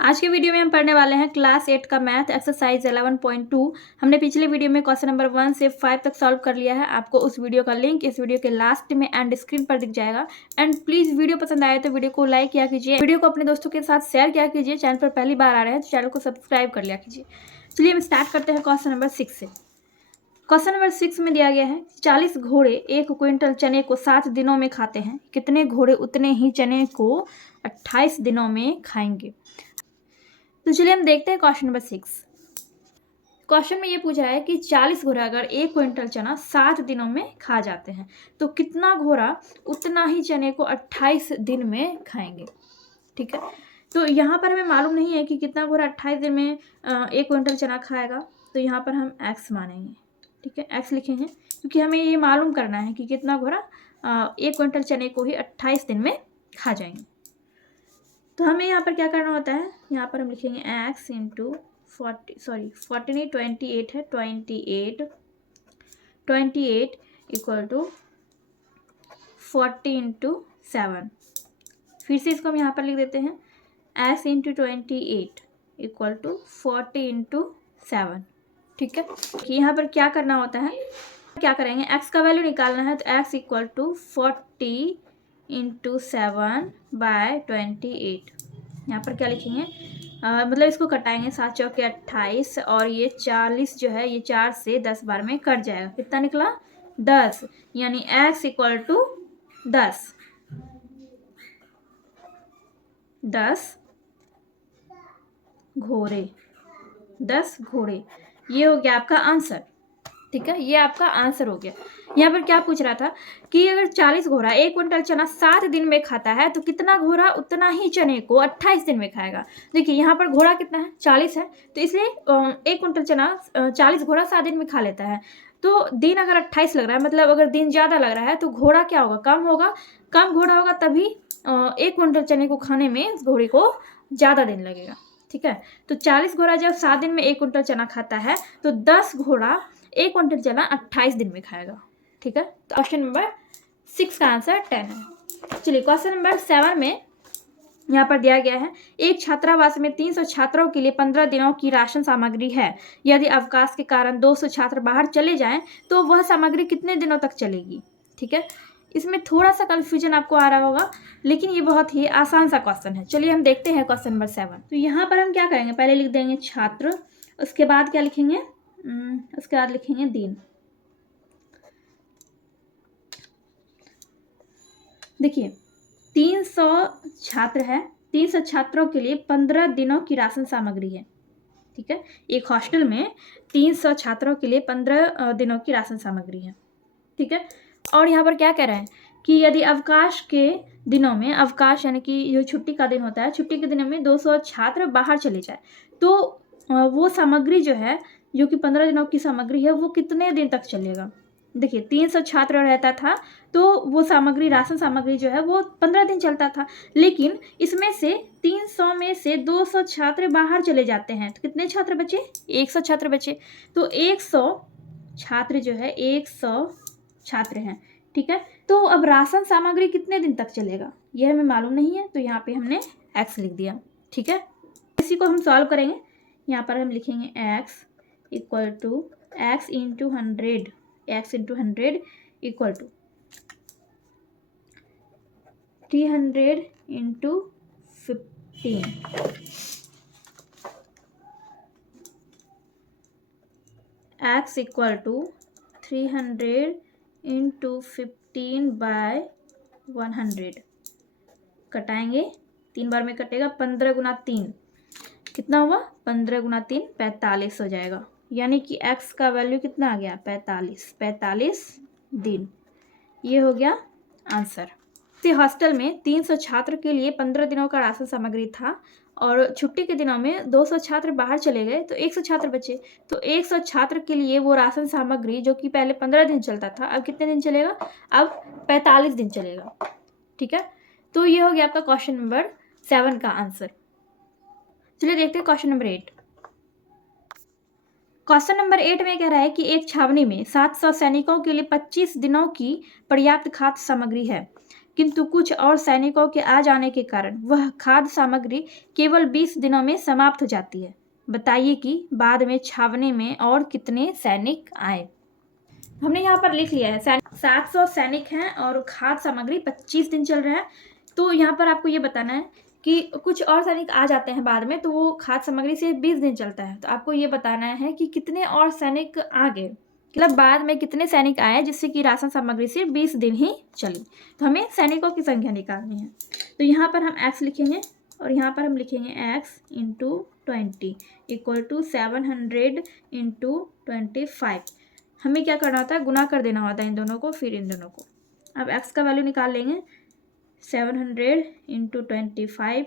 आज के वीडियो में हम पढ़ने वाले हैं क्लास 8 का मैथ एक्सरसाइज 11.2। हमने पिछले वीडियो में क्वेश्चन नंबर 1 से 5 तक सॉल्व कर लिया है। आपको उस वीडियो का लिंक इस वीडियो के लास्ट में एंड स्क्रीन पर दिख जाएगा। एंड प्लीज़ वीडियो पसंद आए तो वीडियो को लाइक किया कीजिए, वीडियो को अपने दोस्तों के साथ शेयर किया कीजिए। चैनल पर पहली बार आ रहे हैं तो चैनल को सब्सक्राइब कर लिया कीजिए। चलिए हम स्टार्ट करते हैं क्वेश्चन नंबर 6 से। क्वेश्चन नंबर 6 में दिया गया है 40 घोड़े 1 क्विंटल चने को 7 दिनों में खाते हैं, कितने घोड़े उतने ही चने को 28 दिनों में खाएंगे। तो चलिए हम देखते हैं क्वेश्चन नंबर 6। क्वेश्चन में ये पूछा है कि 40 घोड़ा अगर 1 क्विंटल चना 7 दिनों में खा जाते हैं तो कितना घोड़ा उतना ही चने को 28 दिन में खाएंगे। ठीक है, तो यहाँ पर हमें मालूम नहीं है कि कितना घोड़ा 28 दिन में 1 क्विंटल चना खाएगा, तो यहाँ पर हम x मानेंगे। ठीक है, x लिखेंगे क्योंकि हमें ये मालूम करना है कि कितना घोड़ा 1 क्विंटल चने को ही 28 दिन में खा जाएंगे। तो हमें यहाँ पर क्या करना होता है, यहाँ पर हम लिखेंगे x इंटू 40 नहीं 28 है, 28 इक्वल टू 40 इंटू 7। फिर से इसको हम यहाँ पर लिख देते हैं x into 28 equal to 40 into 7। ठीक है, यहाँ पर क्या करना होता है, क्या करेंगे, x का वैल्यू निकालना है तो x equal to 40 into 7 by 28। यहाँ पर क्या लिखेंगे, मतलब इसको कटाएंगे, 7 चौके 28 और ये 40 जो है ये 4 से 10 बार में कट जाएगा, कितना निकला 10, यानी x इक्वल टू 10 घोड़े, 10 घोड़े। ये हो गया आपका आंसर। ठीक है, ये आपका आंसर हो गया। यहाँ पर क्या पूछ रहा था कि अगर 40 घोड़ा 1 क्विंटल चना 7 दिन में खाता है तो कितना घोड़ा उतना ही चने को 28 दिन में खाएगा। देखिए यहाँ पर घोड़ा कितना है, 40 है, तो इसलिए 1 क्विंटल चना 40 घोड़ा 7 दिन में खा लेता है। तो दिन अगर 28 लग रहा है, मतलब अगर दिन ज़्यादा लग रहा है तो घोड़ा क्या होगा, कम होगा। कम घोड़ा होगा तभी 1 क्विंटल चने को खाने में घोड़े को ज़्यादा दिन लगेगा। ठीक है, तो 40 घोड़ा जब 7 दिन में 1 क्विंटल चना खाता है तो 10 घोड़ा 1 क्विंटल चना 28 दिन में खाएगा। ठीक है, तो क्वेश्चन नंबर 6 का आंसर 10 है। चलिए क्वेश्चन नंबर 7 में यहाँ पर दिया गया है एक छात्रावास में 300 छात्रों के लिए 15 दिनों की राशन सामग्री है। यदि अवकाश के कारण 200 छात्र बाहर चले जाएं तो वह सामग्री कितने दिनों तक चलेगी। ठीक है, इसमें थोड़ा सा कंफ्यूजन आपको आ रहा होगा, लेकिन ये बहुत ही आसान सा क्वेश्चन है। चलिए हम देखते हैं क्वेश्चन नंबर 7। तो यहाँ पर हम क्या करेंगे, पहले लिख देंगे छात्र, उसके बाद क्या लिखेंगे, उसके बाद लिखेंगे दिन। देखिए 300 छात्र है, 300 छात्रों के लिए 15 दिनों की राशन सामग्री है। ठीक है, एक हॉस्टल में 300 छात्रों के लिए 15 दिनों की राशन सामग्री है। ठीक है, और यहाँ पर क्या कह रहे हैं कि यदि अवकाश के दिनों में, अवकाश यानी कि जो छुट्टी का दिन होता है, छुट्टी के दिनों में 200 छात्र बाहर चले जाए तो वो सामग्री जो है, जो कि 15 दिनों की सामग्री है, वो कितने दिन तक चलेगा। देखिए 300 छात्र रहता था तो वो सामग्री, राशन सामग्री जो है वो 15 दिन चलता था, लेकिन इसमें से 300 में से 200 छात्र बाहर चले जाते हैं तो कितने छात्र बचे, 100 छात्र बचे। तो 100 छात्र जो है, 100 छात्र हैं। ठीक है, तो अब राशन सामग्री कितने दिन तक चलेगा ये हमें मालूम नहीं है, तो यहाँ पे हमने x लिख दिया। ठीक है, इसी को हम सॉल्व करेंगे। यहाँ पर हम लिखेंगे x equal to x into 100, x into 100 equal to 300 into 15। x equal to 300 into 15 by 100। कटाएंगे, 3 बार में कटेगा, 15 गुना 3 कितना हुआ, 15 गुना 3 45 हो जाएगा, यानी कि x का वैल्यू कितना आ गया, 45 दिन। ये हो गया आंसर। इसी हॉस्टल में 300 छात्र के लिए 15 दिनों का राशन सामग्री था और छुट्टी के दिनों में 200 छात्र बाहर चले गए तो 100 छात्र बचे। तो 100 छात्र के लिए वो राशन सामग्री जो कि पहले 15 दिन चलता था, अब कितने दिन चलेगा, अब 45 दिन चलेगा। ठीक है, तो ये हो गया आपका क्वेश्चन नंबर 7 का आंसर। चलिए देखते हैं क्वेश्चन नंबर 8। क्वेश्चन नंबर 8 में कह रहा है कि एक छावनी में 700 सैनिकों के लिए 25 दिनों की पर्याप्त खाद्य सामग्री है। किंतु कुछ और सैनिकों के आ जाने के कारण वह खाद्य सामग्री केवल 20 दिनों में समाप्त हो जाती है। बताइए कि बाद में छावनी में और कितने सैनिक आए। हमने यहाँ पर लिख लिया है 700 सैनिक हैं और खाद्य सामग्री 25 दिन चल रहा है। तो यहाँ पर आपको ये बताना है कि कुछ और सैनिक आ जाते हैं बाद में, तो वो खाद्य सामग्री से 20 दिन चलता है। तो आपको ये बताना है कि कितने और सैनिक आ गए, मतलब बाद में कितने सैनिक आए जिससे कि राशन सामग्री सिर्फ 20 दिन ही चली। तो हमें सैनिकों की संख्या निकालनी है। तो यहाँ पर हम x लिखेंगे और यहाँ पर हम लिखेंगे x into 20 equal to 700 into 25। हमें क्या करना होता है, गुना कर देना होता है इन दोनों को, फिर इन दोनों को। अब x का वैल्यू निकाल लेंगे 700 इंटू 25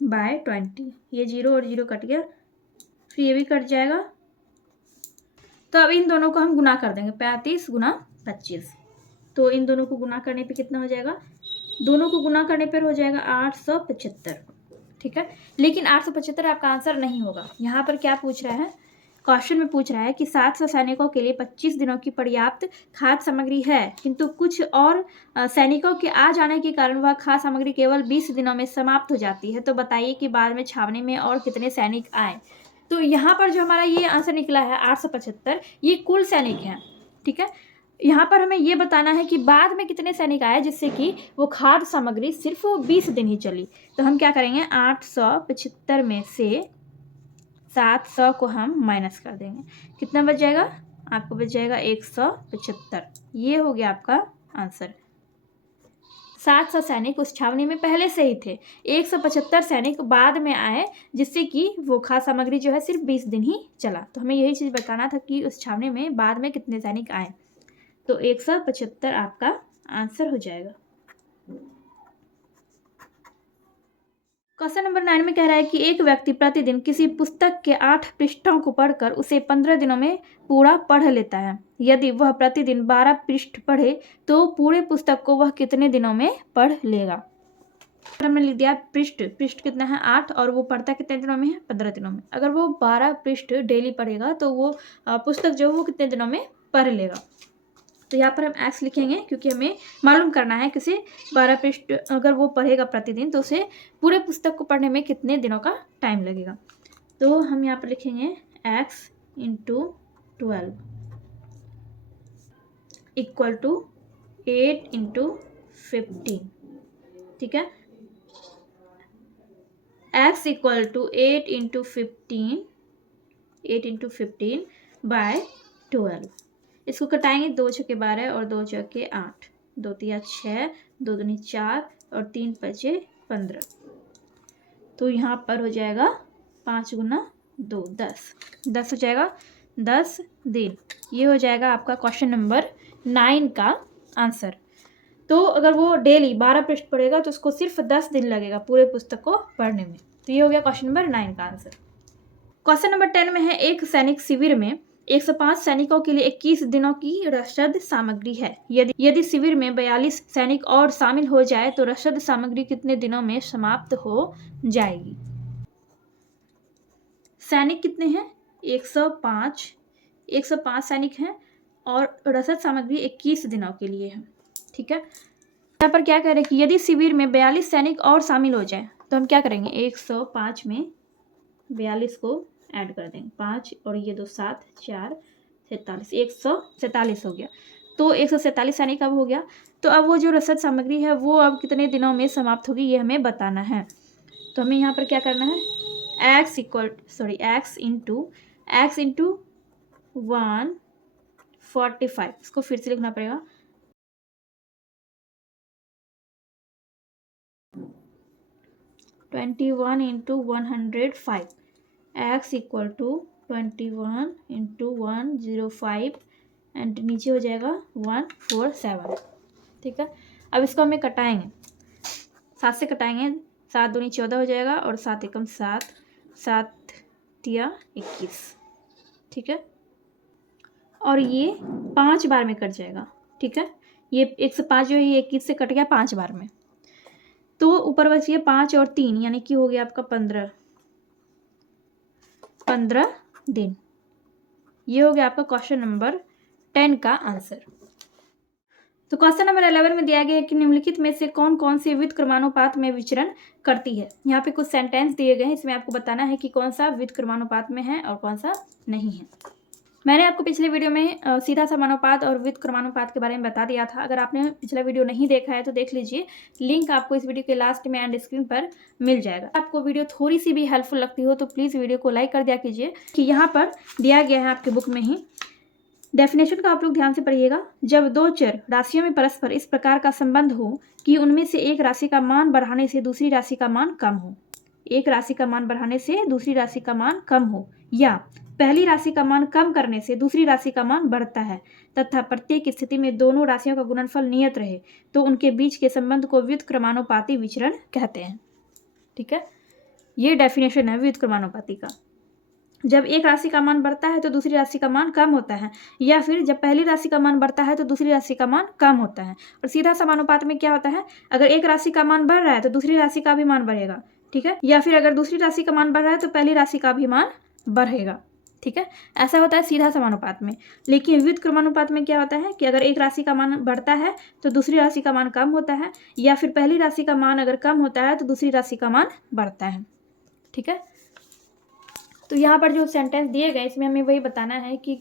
बाय 20। ये 0 और 0 कट गया, फिर ये भी कट जाएगा। तो अब इन दोनों को हम गुना कर देंगे 35 गुना 25। तो इन दोनों को गुना करने पे कितना हो जाएगा, दोनों को गुना करने पर हो जाएगा 875। ठीक है, लेकिन 875 आपका आंसर नहीं होगा। यहाँ पर क्या पूछ रहा है, क्वेश्चन में पूछ रहा है कि 700 सैनिकों के लिए 25 दिनों की पर्याप्त खाद्य सामग्री है, किंतु कुछ और सैनिकों के आ जाने के कारण वह खाद्य सामग्री केवल 20 दिनों में समाप्त हो जाती है। तो बताइए कि बाद में छावनी में और कितने सैनिक आए। तो यहाँ पर जो हमारा ये आंसर निकला है 875, ये कुल सैनिक हैं। ठीक है, यहाँ पर हमें ये बताना है कि बाद में कितने सैनिक आए जिससे कि वो खाद्य सामग्री सिर्फ 20 दिन ही चली। तो हम क्या करेंगे, 875 में से 700 को हम माइनस कर देंगे, कितना बच जाएगा, आपको बच जाएगा 175। ये हो गया आपका आंसर। 700 सैनिक उस छावनी में पहले से ही थे, 175 सैनिक बाद में आए जिससे कि वो खाद्य सामग्री जो है सिर्फ 20 दिन ही चला। तो हमें यही चीज़ बताना था कि उस छावनी में बाद में कितने सैनिक आए। तो 175 आपका आंसर हो जाएगा। क्वेश्चन नंबर 9 में कह रहा है कि एक व्यक्ति प्रतिदिन किसी पुस्तक के 8 पृष्ठों को पढ़कर उसे 15 दिनों में पूरा पढ़ लेता है। यदि वह प्रतिदिन 12 पृष्ठ पढ़े तो पूरे पुस्तक को वह कितने दिनों में पढ़ लेगा। हमने लिख दिया पृष्ठ, पृष्ठ कितना है 8 और वो पढ़ता कितने दिनों में है, 15 दिनों में। अगर वो 12 पृष्ठ डेली पढ़ेगा तो वो पुस्तक जो है वो कितने दिनों में पढ़ लेगा। तो यहाँ पर हम x लिखेंगे क्योंकि हमें मालूम करना है कि उसे 12 पृष्ठ अगर वो पढ़ेगा प्रतिदिन तो उसे पूरे पुस्तक को पढ़ने में कितने दिनों का टाइम लगेगा। तो हम यहाँ पर लिखेंगे x into 12 equal to 8 into 15। ठीक है, x equal to 8 into 15, 8 into 15 by 12। इसको कटाएंगे, 2 छक्के 12 और 2 चौके 8, 2 तिया 6, 2 दूनी 4 और 3 पचे 15। तो यहाँ पर हो जाएगा 5 गुना 2 10 हो जाएगा 10 दिन। ये हो जाएगा आपका क्वेश्चन नंबर 9 का आंसर। तो अगर वो डेली 12 पृष्ठ पढ़ेगा तो उसको सिर्फ 10 दिन लगेगा पूरे पुस्तक को पढ़ने में। तो ये हो गया क्वेश्चन नंबर 9 का आंसर। क्वेश्चन नंबर 10 में है, एक सैनिक शिविर में 105 सैनिकों के लिए 21 दिनों की रसद सामग्री है। यदि शिविर में 42 सैनिक और शामिल हो जाए तो रसद सामग्री कितने दिनों में समाप्त हो जाएगी। सैनिक कितने हैं, 105 सैनिक हैं और रसद सामग्री 21 दिनों के लिए है। ठीक है, यहाँ पर क्या कह रहे हैं कि यदि शिविर में 42 सैनिक और शामिल हो जाए तो हम क्या करेंगे, 105 में 42 को ऐड कर देंगे, 5 और ये 2 7 4 47, 147 हो गया। तो 147 सैनिक अब हो गया। तो अब वो जो रसद सामग्री है वो अब कितने दिनों में समाप्त होगी ये हमें बताना है। तो हमें यहाँ पर क्या करना है, x इंटू 145, इसको फिर से लिखना पड़ेगा, 21 into 105, x equal to 21 into 105 and नीचे हो जाएगा 147। ठीक है, अब इसको हमें कटाएंगे, 7 से कटाएंगे, 7 दूनी 14 हो जाएगा और 7 एकम 7, 7 तिया 21। ठीक है, और ये 5 बार में कट जाएगा। ठीक है, ये 105 जो है ये 21 से कट गया 5 बार में, तो ऊपर बचिए 5 और 3 यानी कि हो गया आपका 15 दिन। ये हो गया आपका क्वेश्चन नंबर 10 का आंसर। तो क्वेश्चन नंबर 11 में दिया गया है कि निम्नलिखित में से कौन कौन सी व्युत्क्रमानुपात में विचरण करती है। यहाँ पे कुछ सेंटेंस दिए गए हैं, इसमें आपको बताना है कि कौन सा व्युत्क्रमानुपात में है और कौन सा नहीं है। मैंने आपको पिछले वीडियो में सीधा समानुपात और व्युत्क्रमानुपात के बारे में बता दिया था। अगर आपने पिछला वीडियो नहीं देखा है तो देख लीजिए, लिंक आपको इस वीडियो के लास्ट में एंड स्क्रीन पर मिल जाएगा। आपको वीडियो थोड़ी सी भी हेल्पफुल लगती हो तो प्लीज़ वीडियो को लाइक कर दिया कीजिए। कि यहाँ पर दिया गया है आपके बुक में ही, डेफिनेशन का आप लोग ध्यान से पढ़िएगा। जब दो चर राशियों में परस्पर इस प्रकार का संबंध हो कि उनमें से एक राशि का मान बढ़ाने से दूसरी राशि का मान कम हो, एक राशि का मान बढ़ाने से दूसरी राशि का मान कम हो, या पहली राशि का मान कम करने से दूसरी राशि का मान बढ़ता है तथा प्रत्येक स्थिति में दोनों राशियों का गुणनफल नियत रहे, तो उनके बीच के संबंध को व्युत्क्रमानुपाती विचरण कहते हैं। ठीक है, ये डेफिनेशन है व्युत्क्रमानुपाती का। जब एक राशि का मान बढ़ता है तो दूसरी राशि का मान कम होता है, या फिर जब पहली राशि का मान बढ़ता है तो दूसरी राशि का मान कम होता है। और सीधा समानुपात में क्या होता है, अगर एक राशि का मान बढ़ रहा है तो दूसरी राशि का भी मान बढ़ेगा। ठीक है, या फिर अगर दूसरी राशि का मान बढ़ रहा है तो पहली राशि का भी मान बढ़ेगा। ठीक है, ऐसा होता है सीधा समानुपात में। लेकिन व्युत्क्रमानुपात में क्या होता है कि अगर एक राशि का मान बढ़ता है तो दूसरी राशि का मान कम होता है, या फिर पहली राशि का मान अगर कम होता है तो दूसरी राशि का मान बढ़ता है। ठीक है, तो यहाँ पर जो सेंटेंस दिए गए इसमें हमें वही बताना है कि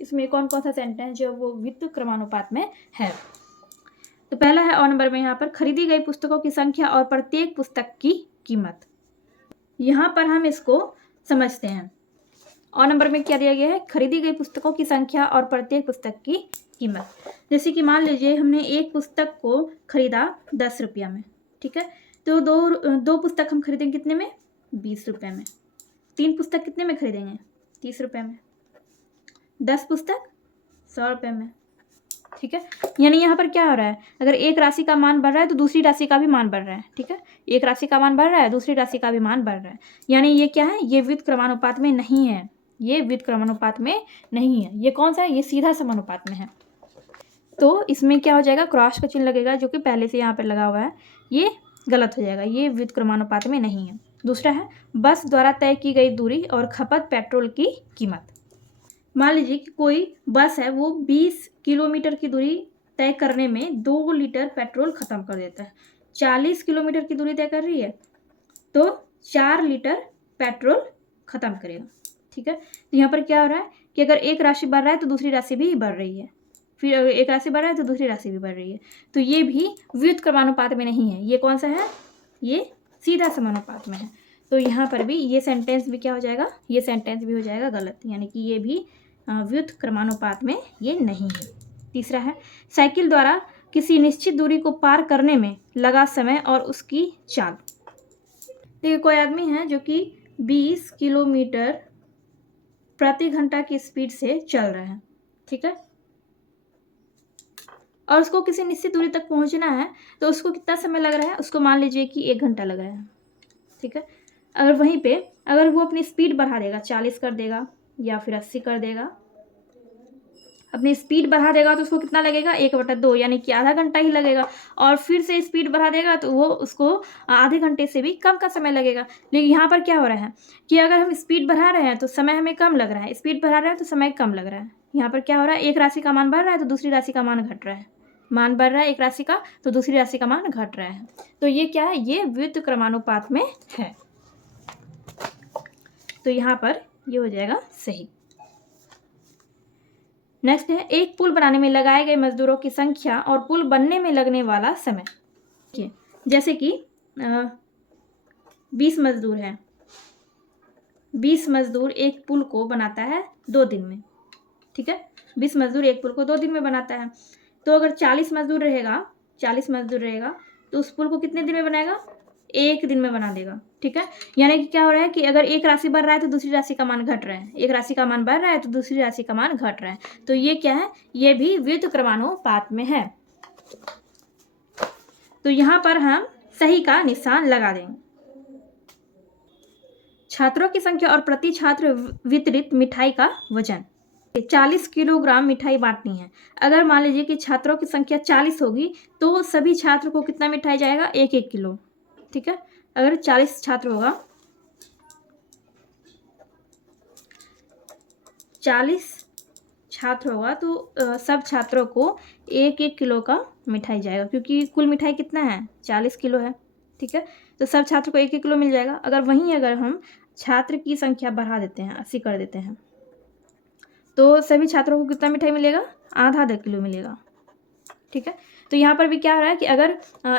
इसमें कौन कौन सा सेंटेंस जो वो व्युत्क्रमानुपात में है। तो पहला है और नंबर में यहाँ पर खरीदी गई पुस्तकों की संख्या और प्रत्येक पुस्तक की कीमत। यहाँ पर हम इसको समझते हैं। और नंबर में क्या दिया गया है, खरीदी गई पुस्तकों की संख्या और प्रत्येक पुस्तक की कीमत। जैसे कि मान लीजिए हमने एक पुस्तक को खरीदा 10 रुपया में। ठीक है, तो दो पुस्तक हम खरीदेंगे कितने में, 20 रुपये में। 3 पुस्तक कितने में खरीदेंगे, 30 रुपये में। 10 पुस्तक 100 रुपये में। ठीक है, यानी यहाँ पर क्या हो रहा है, अगर एक राशि का मान बढ़ रहा है तो दूसरी राशि का भी मान बढ़ रहा है। ठीक है, एक राशि का मान बढ़ रहा है, दूसरी राशि का भी मान बढ़ रहा है। यानी ये क्या है, ये व्युत्क्रमानुपात में नहीं है, ये व्युत्क्रमानुपात में नहीं है। ये कौन सा है, ये सीधा समानुपात में है। तो इसमें क्या हो जाएगा, क्रॉस का चिन्ह लगेगा जो कि पहले से यहाँ पर लगा हुआ है, ये गलत हो जाएगा, ये व्युत्क्रमानुपात में नहीं है। दूसरा है बस द्वारा तय की गई दूरी और खपत पेट्रोल की कीमत। मान लीजिए कि कोई बस है, वो 20 किलोमीटर की दूरी तय करने में 2 लीटर पेट्रोल खत्म कर देता है। 40 किलोमीटर की दूरी तय कर रही है तो 4 लीटर पेट्रोल खत्म करेगा। ठीक है, तो यहाँ पर क्या हो रहा है कि अगर एक राशि बढ़ रहा है तो दूसरी राशि भी बढ़ रही है, फिर अगर एक राशि बढ़ रहा है तो दूसरी राशि भी बढ़ रही है। तो ये भी व्युत्क्रमानुपात में नहीं है। ये कौन सा है, ये सीधा समानुपात में है। तो यहाँ पर भी ये सेंटेंस भी क्या हो जाएगा, ये सेंटेंस भी हो जाएगा गलत, यानी कि ये भी व्युत्क्रमानुपात में ये नहीं है। तीसरा है साइकिल द्वारा किसी निश्चित दूरी को पार करने में लगा समय और उसकी चाल। देखिए कोई आदमी है जो कि 20 किलोमीटर प्रति घंटा की स्पीड से चल रहा है। ठीक है, और उसको किसी निश्चित दूरी तक पहुंचना है तो उसको कितना समय लग रहा है, उसको मान लीजिए कि 1 घंटा लग रहा है। ठीक है, अगर वहीं पे अगर वो अपनी स्पीड बढ़ा देगा, 40 कर देगा या फिर 80 कर देगा, अपनी स्पीड बढ़ा देगा तो उसको कितना लगेगा, 1/2, यानी कि आधा घंटा ही लगेगा। और फिर से स्पीड बढ़ा देगा तो वो उसको आधे घंटे से भी कम का समय लगेगा। लेकिन यहाँ पर क्या हो रहा है कि अगर हम स्पीड बढ़ा रहे हैं तो समय हमें कम लग रहा है, स्पीड बढ़ा रहे हैं तो समय कम लग रहा है। यहाँ पर क्या हो रहा है, एक राशि का मान बढ़ रहा है तो दूसरी राशि का मान घट रहा है, मान बढ़ रहा है एक राशि का तो दूसरी राशि का मान घट रहा है। तो ये क्या है, ये व्युत्क्रमानुपात में है। तो यहाँ पर ये हो जाएगा सही। नेक्स्ट है एक पुल बनाने में लगाए गए मजदूरों की संख्या और पुल बनने में लगने वाला समय। देखिए जैसे कि 20 मजदूर हैं, 20 मजदूर एक पुल को बनाता है 2 दिन में। ठीक है, 20 मजदूर एक पुल को 2 दिन में बनाता है। तो अगर 40 मजदूर रहेगा तो उस पुल को कितने दिन में बनाएगा, 1 दिन में बना देगा। ठीक है, यानी कि क्या हो रहा है कि अगर एक राशि बढ़ रहा है तो दूसरी राशि का मान घट रहा है, एक राशि का मान बढ़ रहा है तो दूसरी राशि का मान घट रहा है। तो ये क्या है, ये भी व्युत्क्रमानुपात में है। तो यहाँ पर हम सही का निशान लगा देंगे। छात्रों की संख्या और प्रति छात्र वितरित मिठाई का वजन। 40 किलोग्राम मिठाई बांटनी है। अगर मान लीजिए कि छात्रों की संख्या 40 होगी तो सभी छात्र को कितना मिठाई जाएगा, 1-1 किलो। ठीक है, अगर 40 छात्र होगा, 40 छात्र होगा तो सब छात्रों को 1-1 किलो का मिठाई जाएगा, क्योंकि कुल मिठाई कितना है 40 किलो है, ठीक है। तो सब छात्र को 1-1 किलो मिल जाएगा। अगर हम छात्र की संख्या बढ़ा देते हैं, 80 कर देते हैं, तो सभी छात्रों को कितना मिठाई मिलेगा, आधा किलो मिलेगा, ठीक है। तो यहाँ पर भी क्या हो रहा है कि अगर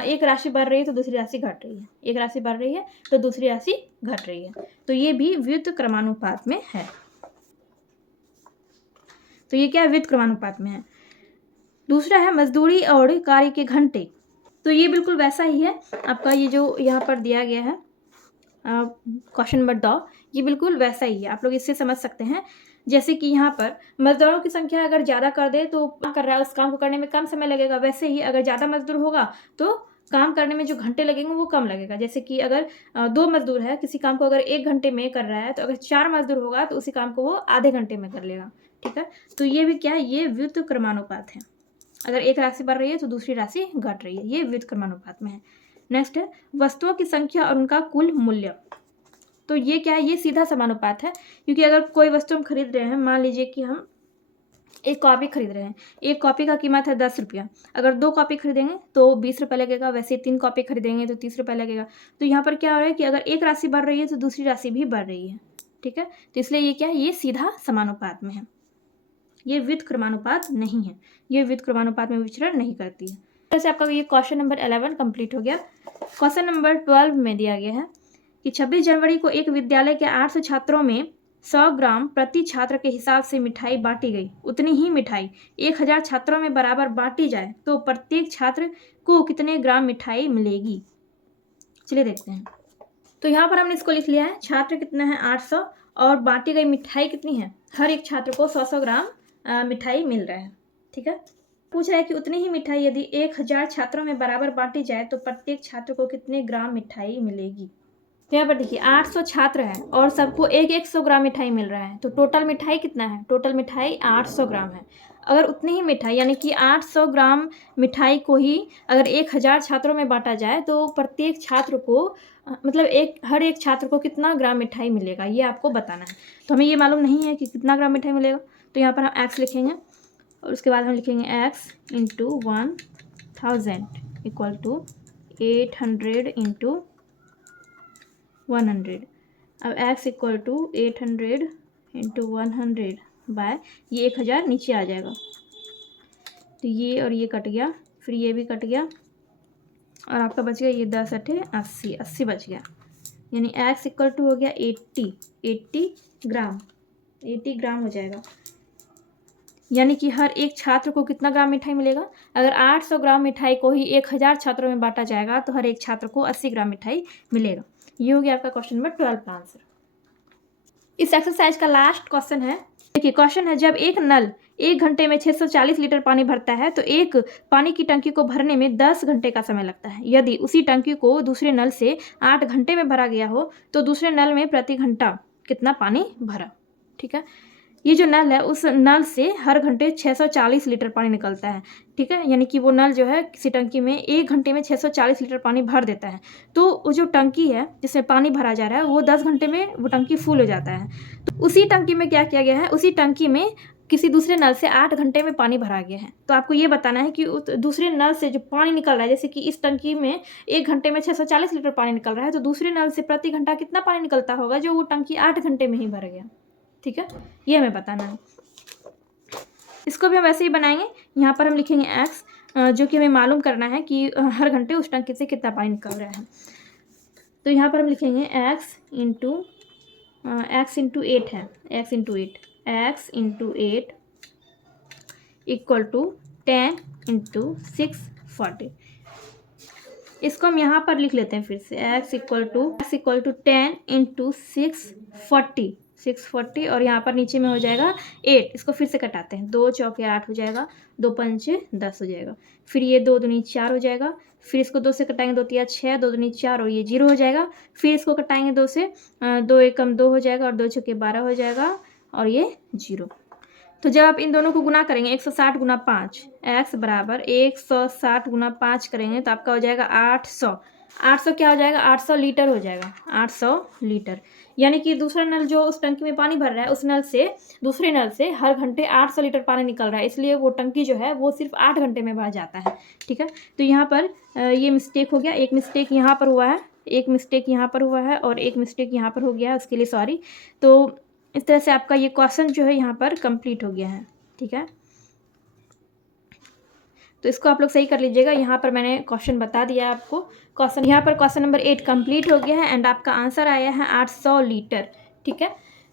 एक राशि बढ़ रही है तो दूसरी राशि घट रही है, एक राशि बढ़ रही है तो दूसरी राशि घट रही है, तो ये भी व्युत्क्रमानुपात क्रमानुपात में है। तो ये क्या है, व्युत्क्रमानुपात क्रमानुपात में है। दूसरा है मजदूरी और कार्य के घंटे। तो ये बिल्कुल वैसा ही है आपका, ये जो यहाँ पर दिया गया है क्वेश्चन नंबर 2, ये बिल्कुल वैसा ही है, आप लोग इससे समझ सकते हैं। जैसे कि यहाँ पर मजदूरों की संख्या अगर ज़्यादा कर दे तो कर रहा है उस काम को करने में कम समय लगेगा, वैसे ही अगर ज़्यादा मजदूर होगा तो काम करने में जो घंटे लगेंगे वो कम लगेगा। जैसे कि अगर 2 मजदूर है, किसी काम को अगर 1 घंटे में कर रहा है, तो अगर 4 मजदूर होगा तो उसी काम को वो आधे घंटे में कर लेगा, ठीक है। तो ये भी क्या है, ये व्युत्क्रमानुपात क्रमानुपात है। अगर एक राशि बढ़ रही है तो दूसरी राशि घट रही है, ये व्युत्क्रमानुपात में है। नेक्स्ट है वस्तुओं की संख्या और उनका कुल मूल्य। तो ये क्या है, ये सीधा समानुपात है, क्योंकि अगर कोई वस्तु हम खरीद रहे हैं, मान लीजिए कि हम एक कॉपी खरीद रहे हैं, एक कॉपी का कीमत है 10 रुपया, अगर 2 कॉपी खरीदेंगे तो 20 रुपये लगेगा, वैसे 3 कॉपी खरीदेंगे तो 30 रुपये लगेगा। तो यहाँ पर क्या हो रहा है कि अगर एक राशि बढ़ रही है तो दूसरी राशि भी बढ़ रही है, ठीक है। तो इसलिए ये क्या है, ये सीधा समानुपात में है, ये व्युत्क्रमानुपात नहीं है, ये व्युत्क्रमानुपात में विचरण नहीं करती है। जैसे आपका ये क्वेश्चन नंबर 11 कंप्लीट हो गया। क्वेश्चन नंबर 12 में दिया गया है कि 26 जनवरी को एक विद्यालय के 800 छात्रों में 100 ग्राम प्रति छात्र के हिसाब से मिठाई बांटी गई। उतनी ही मिठाई 1000 छात्रों में बराबर बांटी जाए तो प्रत्येक छात्र को कितने ग्राम मिठाई मिलेगी। चलिए देखते हैं। तो यहाँ पर हमने इसको लिख लिया है, छात्र कितना है 800 और बांटी गई मिठाई कितनी है, हर एक छात्र को 100-100 ग्राम मिठाई मिल रहा है, ठीक है। पूछ रहा है कि उतनी ही मिठाई यदि 1000 छात्रों में बराबर बांटी जाए तो प्रत्येक छात्र को कितने ग्राम मिठाई मिलेगी। यहाँ पर देखिए 800 छात्र हैं और सबको 100 ग्राम मिठाई मिल रहा है, तो टोटल मिठाई कितना है, टोटल मिठाई 800 ग्राम है। अगर उतनी ही मिठाई यानी कि 800 ग्राम मिठाई को ही अगर 1000 छात्रों में बांटा जाए तो प्रत्येक छात्र को मतलब हर एक छात्र को कितना ग्राम मिठाई मिलेगा, ये आपको बताना है। तो हमें ये मालूम नहीं है कि कितना ग्राम मिठाई मिलेगा, तो यहाँ पर हम x लिखेंगे और उसके बाद हम लिखेंगे x into 1000 equal to 800 into 100। अब x equal to 800 into 100 by ये 1000 नीचे आ जाएगा, तो ये और ये कट गया, फिर ये भी कट गया और आपका बच गया ये 10 अठे 80, 80 बच गया, यानी x इक्वल टू हो गया 80 ग्राम, 80 ग्राम हो जाएगा। यानी कि हर एक छात्र को कितना ग्राम मिठाई मिलेगा, अगर 800 ग्राम मिठाई को ही 1000 छात्रों में बांटा जाएगा तो हर एक छात्र को 80 ग्राम मिठाई मिलेगा। ये हो गया आपका क्वेश्चन नंबर 12 का आंसर। इस एक्सरसाइज का लास्ट क्वेश्चन है, देखिए क्वेश्चन है जब एक नल 1 घंटे में 640 लीटर पानी भरता है तो एक पानी की टंकी को भरने में 10 घंटे का समय लगता है। यदि उसी टंकी को दूसरे नल से 8 घंटे में भरा गया हो तो दूसरे नल में प्रति घंटा कितना पानी भरा, ठीक है। ये जो नल है उस नल से हर घंटे 640 लीटर पानी निकलता है, ठीक है। यानी कि वो नल जो है किसी टंकी में 1 घंटे में 640 लीटर पानी भर देता है, तो वो जो टंकी है जिसमें पानी भरा जा रहा है वो 10 घंटे में वो टंकी फुल हो जाता है। तो उसी टंकी में क्या किया गया है, उसी टंकी में किसी दूसरे नल से 8 घंटे में पानी भरा गया है। तो आपको ये बताना है कि उस दूसरे नल से जो पानी निकल रहा है, जैसे कि इस टंकी में 1 घंटे में 640 लीटर पानी निकल रहा है, तो दूसरे नल से प्रति घंटा कितना पानी निकलता होगा जो वो टंकी 8 घंटे में ही भर गया, ठीक है। ये हमें बताना है। इसको भी हम वैसे ही बनाएंगे, यहाँ पर हम लिखेंगे x, जो कि हमें मालूम करना है कि हर घंटे उस टंकी से कितना पानी निकल रहा है। तो यहाँ पर हम लिखेंगे x इंटू 8 है, x into 8 equal to 10 into 640। इसको हम यहाँ पर लिख लेते हैं फिर से, x इक्वल टू 10 इंटू 640 और यहाँ पर नीचे में हो जाएगा 8। इसको फिर से कटाते हैं, 2 चौके 8 हो जाएगा, 2 पंचे 10 हो जाएगा, फिर ये 2 दूनी 4 हो जाएगा, फिर इसको 2 से कटाएंगे 2 तिया 6, 2 दूनी 4 और ये 0 हो जाएगा, फिर इसको कटाएंगे 2 से, 2 एकम 2 हो जाएगा और 2 चौके 12 हो जाएगा और ये 0। तो जब आप इन दोनों को गुना करेंगे 160 गुना 5, x बराबर 160 गुना 5 करेंगे तो आपका हो जाएगा 800 क्या हो जाएगा, 800 लीटर हो जाएगा, 800 लीटर। यानी कि दूसरा नल जो उस टंकी में पानी भर रहा है, उस नल से दूसरे नल से हर घंटे 800 लीटर पानी निकल रहा है, इसलिए वो टंकी जो है वो सिर्फ 8 घंटे में भर जाता है। ठीक है, तो यहाँ पर ये मिस्टेक हो गया, एक मिस्टेक यहाँ पर हुआ है, एक मिस्टेक यहाँ पर हुआ है और एक मिस्टेक यहाँ पर हो गया है, उसके लिए सॉरी। तो इस तरह से आपका ये क्वेश्चन जो है यहाँ पर कंप्लीट हो गया है। ठीक है, तो इसको आप लोग सही कर लीजिएगा। यहाँ पर मैंने क्वेश्चन बता दिया आपको। क्वेश्चन यहाँ पर क्वेश्चन नंबर 8 कंप्लीट हो गया है एंड आपका आंसर आया है 800 लीटर। ठीक है,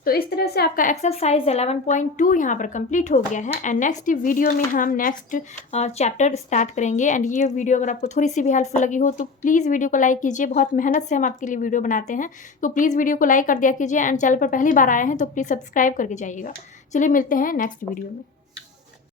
तो इस तरह से आपका एक्सरसाइज 11.2 यहाँ पर कंप्लीट हो गया है एंड नेक्स्ट वीडियो में हम नेक्स्ट चैप्टर स्टार्ट करेंगे। एंड ये वीडियो अगर आपको थोड़ी सी भी हेल्पफुल लगी हो तो प्लीज़ वीडियो को लाइक कीजिए, बहुत मेहनत से हम आपके लिए वीडियो बनाते हैं, तो प्लीज़ वीडियो को लाइक कर दिया कीजिए एंड चैनल पर पहली बार आए हैं तो प्लीज़ सब्सक्राइब करके जाइएगा। चलिए मिलते हैं नेक्स्ट वीडियो में।